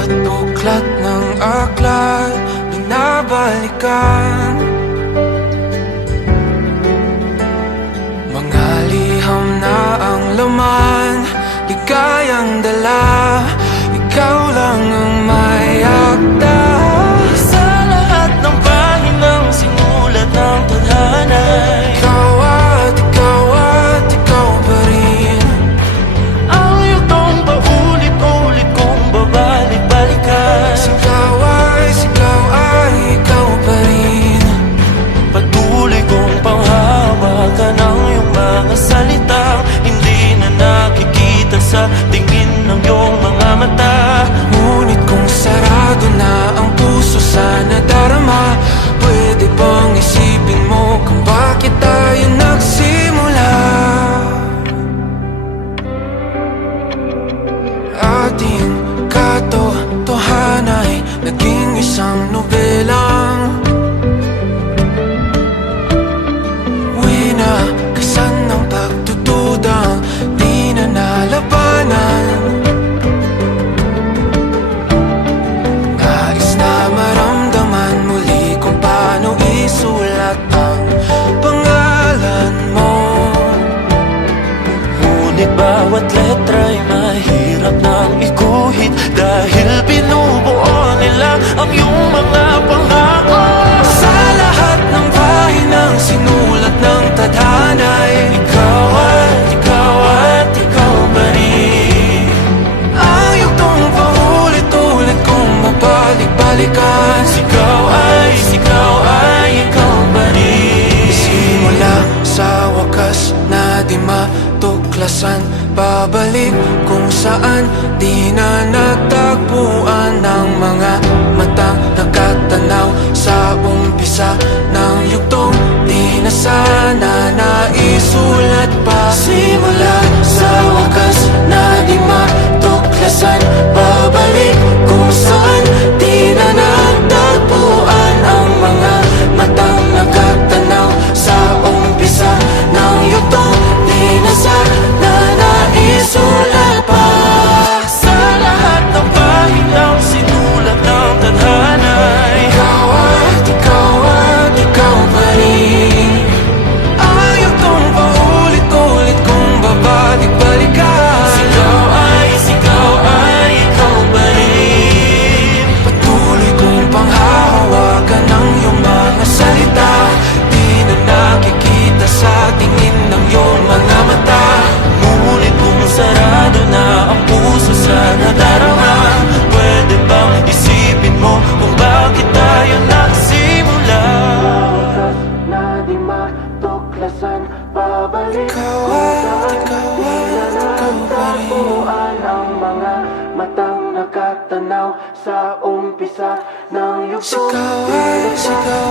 bawat buklat ng aklat binabalikan. Mga liham na ang laman, ligayang dala, ikaw lang ang may akda. Sa lahat ng pahinang sinulat ng tadhana, Ikaw at ikaw pa rin. ang yugtong paulit-ulit kong babalik-balikan. Sigaw ay ikaw pa rin. Patuloy kong panghawakan ang iyong mga salitang hindi na nakikita sa tingin ng iyong mga mata. Ngunit kung sarado na ang puso sa nadarama, pwede bang isipin mo kung bakit tayo nagsimula? Ating katotohanan ay naging isang nobelang winakasan ng pagdududang di na nalabanan. Nais na maramdaman muli kung paano isulat ang pangalan mo. Ngunit bawat letra'y mahirap nang iguhit dahil binubuo nila ang iyong mga pangako. Sa lahat ng pahinang sinulat ng tadhana, Ikaw at ikaw pa rin. ang yugtong paulit-ulit kong mabalik-balikan. Sigaw ay ikaw pa rin. Simula sa wakas na di matuklasan, babalik kung saan di na natagpuan ng mga matang nakatanaw sa umpisa ng yugtong di na sana naisulat pa. Simula sa wakas na di matuklasan, babalik kung saan di na natagpuan ang mga matang nakatanaw sa umpisa ng yugtong di na sana naisulat pa. Sa lahat ng pahinang sinulat ng tadhana, Ikaw at ikaw pa rin. Ang yugtong paulit-ulit kong babalik-balikan. Sigaw ay ikaw pa rin. Patuloy kong panghahawakan ang iyong mga salita, di na nakikita sa tingin ng iyong mga mata. Ngunit kung sarado na ang puso sa nadarama, pwede bang isipin mo kung bakit tayo nagsimula? Na di matuklasan, babalik ikaw at ikaw pa rin. Ang mga matang nakatanaw sa umpisa ng yugtong. Sigaw